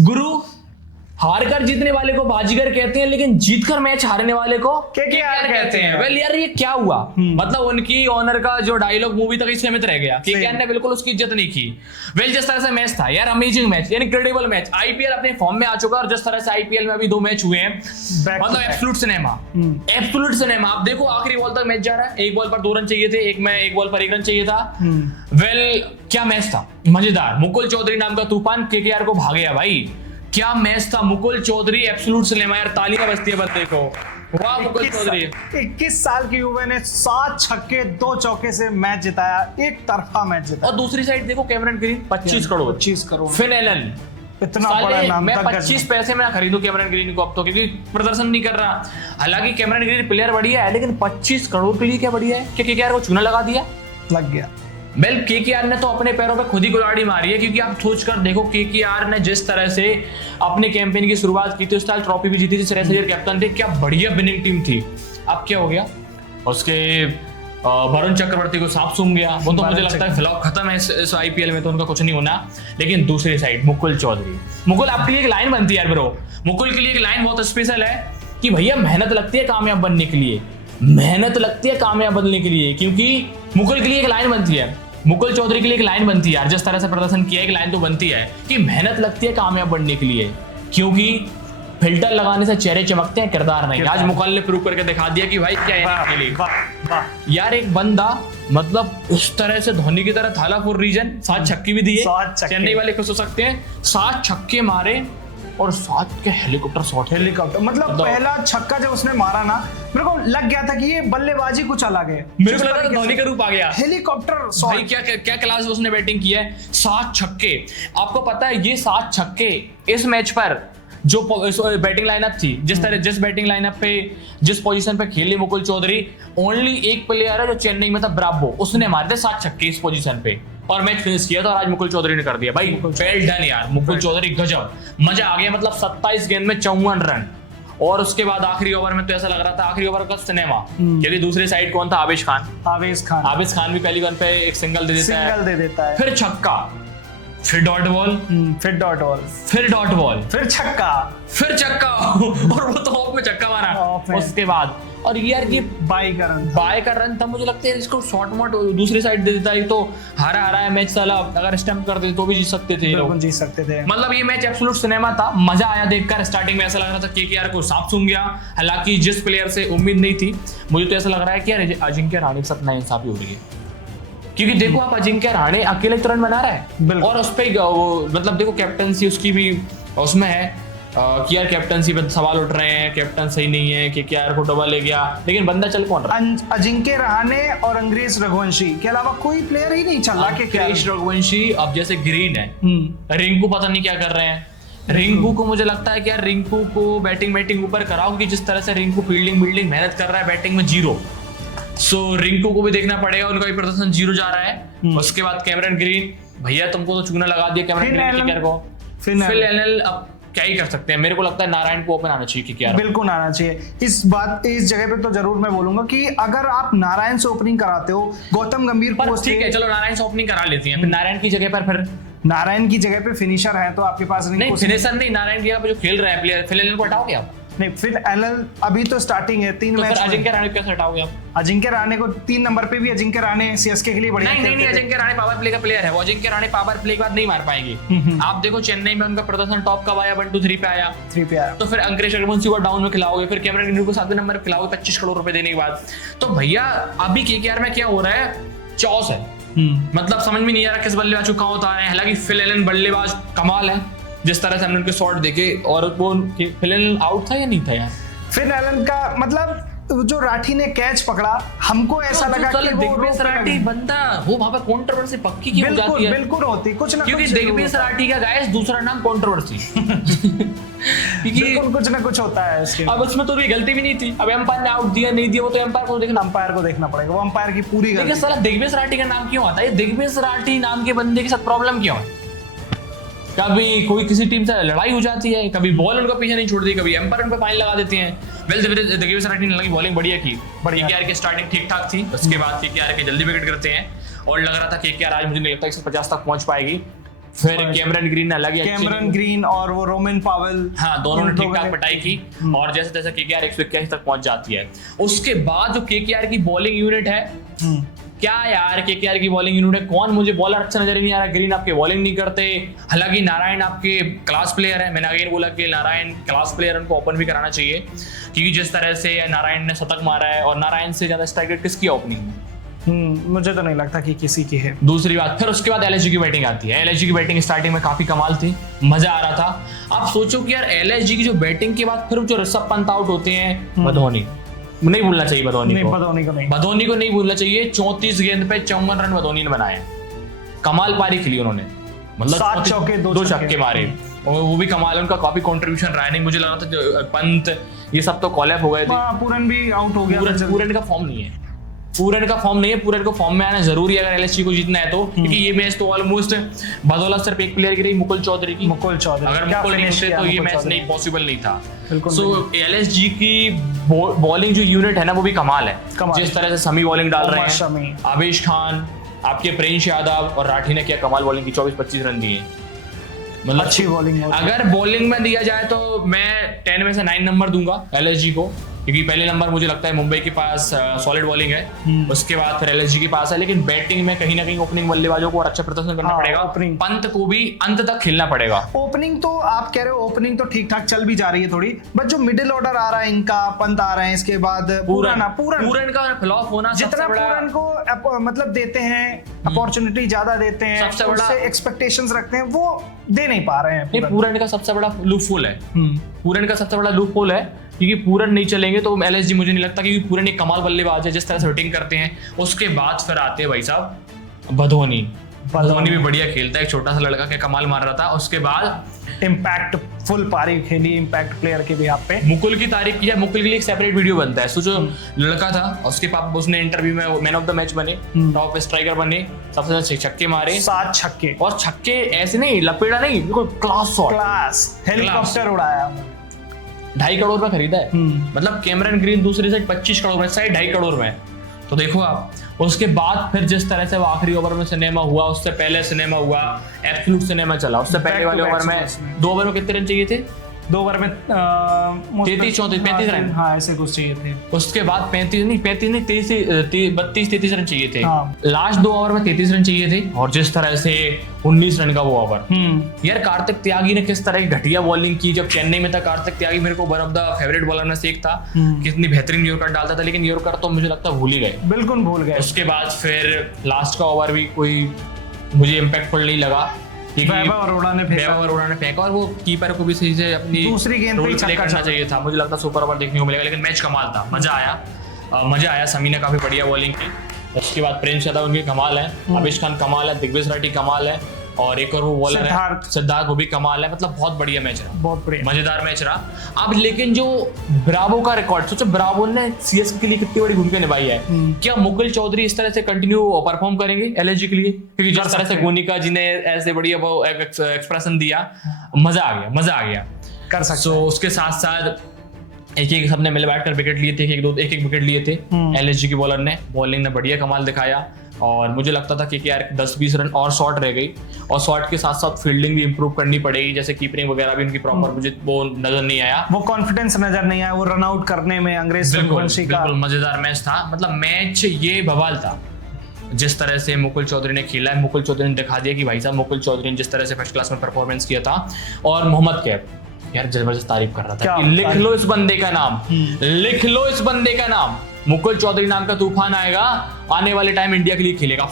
गुरु हार कर जीतने वाले को बाजीगर कहते हैं, लेकिन जीतकर मैच हारने वाले को केकेआर कहते हैं। वेल यार, ये क्या हुआ? मतलब उनकी ऑनर का जो डायलॉग मूवी तक ही सीमित रह गया। केकेआर ने बिल्कुल उसकी इज्जत नहीं की। वेल, जिस तरह से मैच था यार, amazing match, incredible match. IPL अपने फॉर्म में आ चुका, और जिस तरह से आईपीएल में अभी 2 मैच हुए हैं, मतलब एब्सोल्यूट सिनेमा, एब्सोल्यूट सिनेमा। आप देखो आखिरी बॉल तक मैच जा रहा है, 1 बॉल पर 2 रन चाहिए थे, एक बॉल पर 1 रन चाहिए था। वेल, क्या मैच था, मजेदार। मुकुल चौधरी नाम का तूफान केकेआर को भागेगा भाई। क्या मैच था, मुकुल चौधरी एब्सोल्यूट सिनेमा यार, तालियां बजती है बंदे को। वाह मुकुल चौधरी। 21 साल की युवा ने 7 छक्के 2 चौके से मैच जिताया, एक तरफा मैच जिताया। और दूसरी साइड देखो Cameron green 25 crore. Finn Allen इतना बड़ा नाम, मैं 25 पैसे में खरीदूं कैमरन ग्रीन को अब तो, क्योंकि प्रदर्शन नहीं कर रहा। हालांकि कैमरन ग्रीन प्लेयर बढ़िया है, लेकिन 25 करोड़ के लिए क्या बढ़िया है कि केकेआर को चूना लगा दिया, लग गया। वेल, केकेआर ने तो अपने पैरों पे खुद ही कुल्हाड़ी मारी है, क्योंकि आप सोच कर देखो केकेआर ने जिस तरह से अपने कैंपेन की शुरुआत की थी, उस साल ट्रॉफी भी जीती थी, श्रेयस अय्यर कैप्टन थे, क्या बढ़िया विनिंग टीम थी। अब क्या हो गया, उसके वरुण चक्रवर्ती को सांप सूंघ गया। वो तो मुझे लगता है फ्लॉप खत्म है इस आईपीएल में, तो उनका कुछ नहीं होना। लेकिन दूसरी साइड मुकुल चौधरी, मुकुल आपके लिए एक लाइन बनती है यार ब्रो, मुकुल के लिए एक लाइन बहुत स्पेशल है कि भैया मेहनत लगती है कामयाब बनने के लिए, मेहनत लगती है कामयाब बनने के लिए। क्योंकि मुकुल के लिए एक लाइन बनती है, मुकुल चौधरी के लिए एक लाइन बनती है यार, जिस तरह से प्रदर्शन किया एक लाइन तो बनती है कि मेहनत लगती है कामयाब बनने के लिए, क्योंकि फिल्टर लगाने से चेहरे चमकते हैं, किरदार नहीं। आज मुकुल ने प्रूव करके दिखा दिया कि भाई क्या है यार। एक बंदा मतलब उस तरह से धोनी की तरह थाला फॉर रीजन 7 छक्के भी दिए, चेन्नई वाले खुश हो सकते हैं, 7 छक्के मारे और 7 के हेलीकॉप्टर शॉट। मतलब पहला छक्का जब उसने मारा ना, मेरे को लग गया था कि ये बल्लेबाजी कुछ अलग है, मेरे को लगा धोनी का रूप आ गया। हेलीकॉप्टर शॉट भाई क्या क्लास उसने बैटिंग की है, 7 छक्के। आपको पता है ये 7 छक्के इस मैच पर जो बैटिंग लाइनअप थी, जिस बैटिंग लाइनअप पे जिस पोजीशन पे खेले मुकुल चौधरी, ओनली एक प्लेयर है जो चेन्नई में था, ब्रावो, उसने मारे थे 7 छक्के इस पोजीशन पे और मैच फिनिश किया था। और आज मुकुल चौधरी ने कर दिया भाई, वेल डन यार मुकुल चौधरी, गजब, मजा आ गया। मतलब 27 गेंद में 54 रन, और उसके बाद आखिरी ओवर में तो ऐसा लग रहा था आखिरी ओवर का सिनेमा, क्योंकि दूसरी साइड कौन था, आबिश खान भी पहली गेंद पे एक सिंगल दे देता है, फिर छक्का, फिर डॉट बॉल, फिर छक्का और वो तो ऑफ में छक्का मारा उसके बाद। और यार ये बाय का रन था, मुझे लगता है इसको शॉर्ट मोट दूसरी साइड दे देता है तो हारा है मैच साला, अगर स्टंप कर देते तो भी जीत सकते थे। मतलब ये मैच एब्सोल्यूट सिनेमा था, मजा आया देखकर। स्टार्टिंग में ऐसा लग रहा था केकेआर को सांप सूंघ गया, हालांकि जिस प्लेयर से उम्मीद नहीं थी, मुझे तो ऐसा लग रहा है कि यार अजिंक्य रहाणे के साथ नाइंसाफी हो रही है, क्योंकि देखो आप अजिंक्य रहाणे अकेले तो रन बना रहा है, और उस पे मतलब देखो कैप्टनसी उसकी भी उसमें है कि यार कैप्टनसी पे सवाल उठ रहे हैं, कैप्टन सही नहीं है, कि क्या यार को डबल ले गया, लेकिन बंदा चल कौन रहा? अजिंक्य रहाणे और अंग्रेज रघुवंशी के अलावा कोई प्लेयर ही नहीं चल रहा। अंग्रेज रघुवंशी अब जैसे ग्रीन है, रिंकू पता नहीं क्या कर रहे हैं। रिंकू को मुझे लगता है कि यार रिंकू को बैटिंग ऊपर कराओ, क्योंकि जिस तरह से रिंकू फील्डिंग मेहनत कर रहा है, बैटिंग में 0। सो रिंकू को भी देखना पड़ेगा, उनका भी प्रदर्शन 0 जा रहा है। उसके बाद कैमरन ग्रीन, भैया तुमको तो चूना लगा दिया कैमरन ग्रीन को। फिल एनएल अब क्या ही कर सकते हैं, मेरे को लगता है नारायण को ओपन आना चाहिए, कि बिल्कुल आना चाहिए। इस जगह पे तो जरूर मैं बोलूंगा कि अगर आप नारायण से ओपनिंग कराते हो, गौतम गंभीर को, ठीक है चलो नारायण से ओपनिंग करा लेती हैं, फिर नारायण की जगह पे फिनिशर है तो आपके पास नहीं, फिनिशर नहीं, नारायण की जगह पे जो खेल रहे हैं प्लेयर, फिल एनएल को हटाओगे आप? नहीं, फिल एनएल अभी तो स्टार्टिंग है, 3 मैच। अजिंक्य रहाणे कैसे हटाओगे आप? अजिंक्य रहाणे को 3 नंबर पे भी अजिंक्य रहाणे सीएसके के लिए बढ़िया नहीं, अजिंक्य रहाणे पावर प्ले का प्लेयर है, वो अजिंक्य रहाणे पावर प्ले के बाद नहीं मार पाएंगे। आप देखो चेन्नई में उनका प्रदर्शन टॉप कब आया, 1 2 3 पे आया, तो फिर अंग्रेज रघुवंशी को डाउन में खिलाओगे, फिर कैमरन ग्रीन को 7वें नंबर पे खिलाओगे 25 करोड़ रुपए देने के बाद। तो भैया अभी केकेआर में क्या हो रहा है, चौस है, मतलब समझ में नहीं आ रहा किस बल्लेबाज को कहां उतारे हैं। हालांकि फिल एलन बल्लेबाज कमाल है, जिस तरह से हमने उनके शॉट देखे, और वो फिल एलन आउट था या नहीं था यार? फिल एलन का मतलब जो राठी ने कैच पकड़ा, हमको ऐसा लगा कि दिग्विजय राठी बंदा वो वहां पर कंट्रोवर्सी पक्की की हो जाती है, बिल्कुल होती कुछ ना, क्योंकि दिग्विजय राठी का गाइस दूसरा नाम कंट्रोवर्सी क्योंकि कुछ ना कुछ होता है इसके। अब उसमें तो कोई गलती भी नहीं थी, अब एम्पायर ने आउट दिया नहीं दिया वो तो एम्पायर को देखना पड़ेगा, वो एम्पायर की पूरी गलती। साला दिग्विजय राठी का नाम क्यों आता है? दिग्विजय राठी नाम के बंदे के साथ प्रॉब्लम क्यों है? कभी कोई किसी टीम से लड़ाई हो जाती है, कभी बॉल उनका पीछे नहीं छोड़ती, कभी एम्पायर उन पे फाइन लगा देते हैं। वेल दिग्विजय राठी ने लगी बॉलिंग बढ़िया की, केकेआर की स्टार्टिंग ठीक ठाक थी, उसके बाद केकेआर के जल्दी विकेट करते हैं, और लग रहा था केकेआर आज मुझे नहीं लगता 150 तक पहुंच पाएगी। फिर कैमरन ग्रीन ने अलग ही कैमरन ग्रीन और वो रोमन पावेल, हाँ दोनों ने इन दो ठीक ठाक ने- पिटाई की और जैसे जैसे केकेआर 181 तक पहुंच जाती है। उसके बाद जो केकेआर की बॉलिंग यूनिट है, क्या यार केकेआर की बॉलिंग यूनिट है, कौन मुझे बॉलर अच्छा नजर ही नहीं आ रहा। ग्रीन आपके बॉलिंग नहीं करते, हालांकि नारायण आपके क्लास प्लेयर है, मैंने अगेन बोला कि नारायण क्लास प्लेयर, उनको ओपन भी कराना चाहिए क्योंकि जिस तरह से नारायण ने शतक मारा है, और नारायण से ज्यादा स्ट्राइक रेट किसकी ओपनिंग में? मुझे तो नहीं लगता कि किसी की है। दूसरी बात, फिर उसके बाद एलएसजी की बैटिंग आती है। एलएसजी की बैटिंग स्टार्टिंग में काफी कमाल थी, मजा आ रहा था। आप सोचो कि यार एलएसजी की जो बैटिंग के बाद फिर जो ऋषभ पंत आउट होते हैं, भदोनी नहीं भूलना चाहिए, भदोनी को नहीं भूलना चाहिए। 34 गेंद पे 54 रन भदोनी ने बनाए, कमाल पारी खेली उन्होंने, मतलब 7 चौके 2 छक्के मारे, और वो भी कमाल, उनका काफी कंट्रीब्यूशन रहा। नहीं मुझे लग रहा था जो पंत ये सब तो कॉलअप हो गए थे। पूरन भी आउट हो गया, पूरन का फॉर्म नहीं है, पूरन को फॉर्म में आना जरूरी है अगर एलएसजी को जीतना है तो, क्योंकि ये मैच तो ऑलमोस्ट बदौलत सिर्फ एक प्लेयर की रही, मुकुल चौधरी की। अगर मुकुल नहीं थे तो ये मैच नहीं पॉसिबल नहीं था। सो एलएसजी की बॉलिंग जो यूनिट है ना वो भी कमाल है, जिस तरह से समी बॉलिंग डाल रहे हैं, आवेश खान, आपके प्रिंस यादव और राठी ने क्या कमाल बॉलिंग की, 24-25 रन दिए, मतलब अच्छी बॉलिंग। अगर बॉलिंग में दिया जाए तो मैं 10 में से 9 नंबर दूंगा एलएसजी को, क्योंकि पहले नंबर मुझे लगता है मुंबई के पास सॉलिड बॉलिंग है, उसके बाद फिर एलएसजी के पास है, लेकिन बैटिंग में कहीं ना कहीं ओपनिंग बल्लेबाजों को और अच्छा प्रदर्शन करना पड़ेगा, पंत को भी अंत तक खेलना पड़ेगा। ओपनिंग तो आप कह रहे हो, ओपनिंग तो ठीक ठाक चल भी जा रही है थोड़ी, बट जो मिडिल ऑर्डर आ रहा है इनका, पंत आ रहे हैं, इसके बाद पूरन का फ्लॉप होना, जितना पूरन को मतलब देते हैं, अपॉर्चुनिटी ज्यादा देते हैं, सबसे बड़ा एक्सपेक्टेशंस रखते हैं, वो दे नहीं पा रहे हैं। पूरन का सबसे बड़ा लूपहोल है, पूरन का सबसे बड़ा लूपहोल है, क्योंकि पूरन नहीं चलेंगे तो एलएसजी मुझे नहीं लगता, क्योंकि पूरन एक कमाल बल्लेबाज है, जिस तरह से हिटिंग करते हैं। उसके बाद फिर आते हैं भाई साहब भदोनी भी बढ़िया खेलता है, एक छोटा सा लड़का के कमाल मार रहा था। उसके बाद इम्पैक्ट फुल पारी खेली, इम्पैक्ट प्लेयर के बिहाफ पे। मुकुल की तारीफ की है, मुकुल के लिए एक सेपरेट वीडियो बनता है। जो लड़का था उसके पापा, उसने इंटरव्यू में मैन ऑफ द मैच बने, टॉप स्ट्राइकर बने, सबसे ज्यादा छक्के मारे, 7 छक्के, और छक्के ऐसे नहीं लपेड़ा नहीं, बिल्कुल क्लास शॉट, हेलीकॉप्टर उड़ाया। 2.5 करोड़ में खरीदा है, मतलब कैमरन ग्रीन दूसरी साइड 25 करोड़ में, साइड 2.5 करोड़ में, तो देखो आप। उसके बाद फिर जिस तरह से वो आखिरी ओवर में सिनेमा हुआ, उससे पहले सिनेमा हुआ, एब्सोल्यूट सिनेमा चला। उससे पहले वाले ओवर में 2 ओवर में कितने रन चाहिए थे? 2 ओवर में 33 रन, हाँ ऐसे कुछ चाहिए थे। उसके बाद 32-33 रन चाहिए थे। लास्ट 2 ओवर में 33 रन चाहिए थे, और जिस तरह से 19 रन का वो ओवर। यार कार्तिक त्यागी ने किस तरह की घटिया बॉलिंग की, जब चेन्नई में था कार्तिक त्यागी मेरे को one of the favourite bowler में से एक था, कितनी बेहतरीन यॉर्कर डालता था, लेकिन यॉर्कर तो मुझे लगता है भूल ही गए, बिल्कुल भूल गए। उसके बाद फिर लास्ट का ओवर भी कोई मुझे इम्पैक्टफुल नहीं लगा, वैभव अरोड़ा ने फेंका, और वो कीपर को भी सही से अपनी दूसरी गेंद पे प्ले करना चाहिए था। मुझे लगता सुपर ओवर देखने को मिलेगा, लेकिन मैच कमाल था, मजा आया। समी ने काफी बढ़िया बॉलिंग की। उसके बाद प्रिंस यादव उनकी कमाल है, आवेश खान कमाल है, दिग्विजय राठी कमाल है, और एक और वो बॉलर है सिद्धार्थ, वो भी कमाल है। मतलब बहुत बढ़िया मैच रहा, बहुत बढ़िया मजेदार मैच रहा। अब लेकिन जो ब्रावो का रिकॉर्ड, सोचो ब्रावो ने सीएसके के लिए कितनी बड़ी भूमिका निभाई है। क्या मुकुल चौधरी इस तरह से कंटिन्यू परफॉर्म करेंगे एलएसजी के लिए? क्योंकि जिस तरह से गोनिका जी ने ऐसे बढ़िया वो एक्सप्रेशन दिया, मजा आ गया कर सकते। सो उसके साथ साथ एक सबने मिल बैठ कर विकेट लिए थे, एक विकेट लिए थे एलएसजी की बॉलर ने, बॉलिंग ने बढ़िया कमाल दिखाया, और मुझे लगता था कि यार 10-20 रन और शॉर्ट रह गई, और शॉर्ट के साथ साथ फील्डिंग भी इंप्रूव करनी पड़ेगी, जैसे कीपिंग वगैरह भी उनकी प्रॉपर मुझे वो नजर नहीं आया, वो कॉन्फिडेंस नजर नहीं आया, वो रन आउट करने में अंग्रेज बिल्कुल मजेदार मैच था। मतलब मैच ये बवाल था जिस तरह से मुकुल चौधरी ने खेला है। मुकुल चौधरी ने दिखा दिया कि भाई साहब मुकुल चौधरी ने जिस तरह से फर्स्ट क्लास में परफॉर्मेंस किया था। और मोहम्मद कैफ यार जबरदस्त तारीफ कर रहा था कि लिख लो इस बंदे का नाम, लिख लो इस बंदे का नाम, मुकुल चौधरी नाम का तूफान आएगा, आने वाले टाइम इंडिया के लिए खेलेगा।